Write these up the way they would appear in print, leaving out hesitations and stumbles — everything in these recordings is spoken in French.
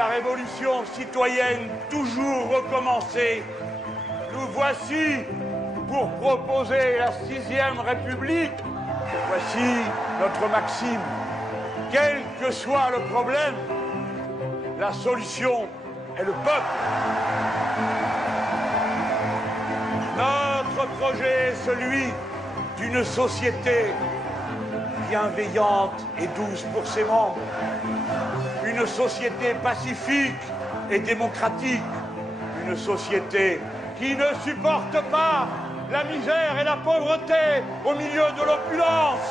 la révolution citoyenne toujours recommencée, nous voici pour proposer la 6e République. Voici notre maxime. Quel que soit le problème, la solution est le peuple. Notre projet est celui d'une société bienveillante et douce pour ses membres. Une société pacifique et démocratique. Une société qui ne supporte pas la misère et la pauvreté au milieu de l'opulence.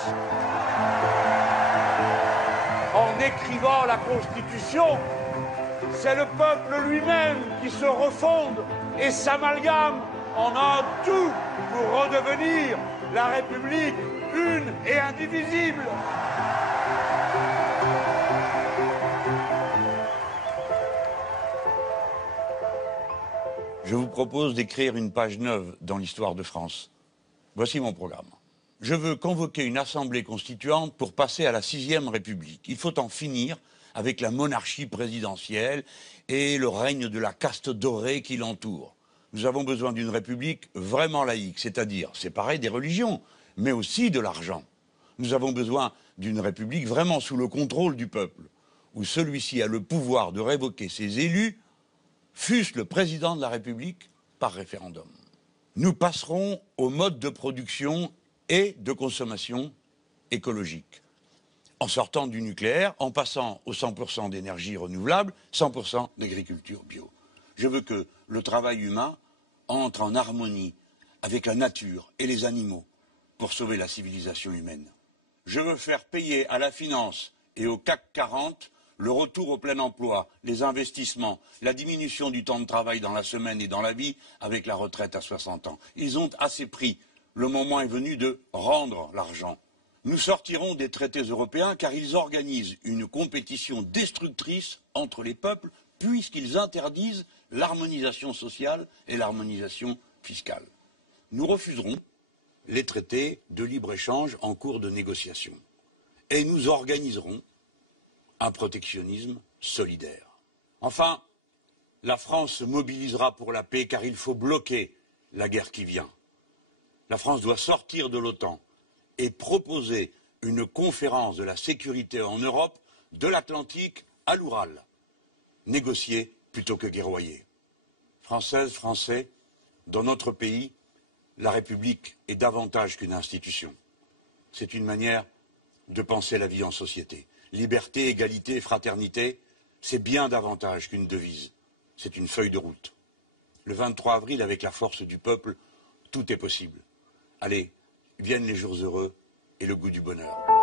En écrivant la Constitution, c'est le peuple lui-même qui se refonde et s'amalgame en un tout pour redevenir la République une et indivisible. Je vous propose d'écrire une page neuve dans l'histoire de France. Voici mon programme. Je veux convoquer une assemblée constituante pour passer à la 6e République. Il faut en finir avec la monarchie présidentielle et le règne de la caste dorée qui l'entoure. Nous avons besoin d'une république vraiment laïque, c'est-à-dire séparée des religions, mais aussi de l'argent. Nous avons besoin d'une république vraiment sous le contrôle du peuple, où celui-ci a le pouvoir de révoquer ses élus, fût-ce le président de la République, par référendum. Nous passerons au mode de production et de consommation écologique, en sortant du nucléaire, en passant au 100% d'énergie renouvelable, 100% d'agriculture bio. Je veux que le travail humain entre en harmonie avec la nature et les animaux pour sauver la civilisation humaine. Je veux faire payer à la finance et au CAC 40 le retour au plein emploi, les investissements, la diminution du temps de travail dans la semaine et dans la vie avec la retraite à 60 ans. Ils ont assez pris. Le moment est venu de rendre l'argent. Nous sortirons des traités européens car ils organisent une compétition destructrice entre les peuples puisqu'ils interdisent l'harmonisation sociale et l'harmonisation fiscale. Nous refuserons les traités de libre-échange en cours de négociation. Et nous organiserons un protectionnisme solidaire. Enfin, la France se mobilisera pour la paix car il faut bloquer la guerre qui vient. La France doit sortir de l'OTAN et proposer une conférence de la sécurité en Europe, de l'Atlantique à l'Oural. Négocier plutôt que guerroyer. Françaises, Français, dans notre pays, la République est davantage qu'une institution. C'est une manière de penser la vie en société. Liberté, égalité, fraternité, c'est bien davantage qu'une devise. C'est une feuille de route. Le 23 avril, avec la force du peuple, tout est possible. Allez, viennent les jours heureux et le goût du bonheur.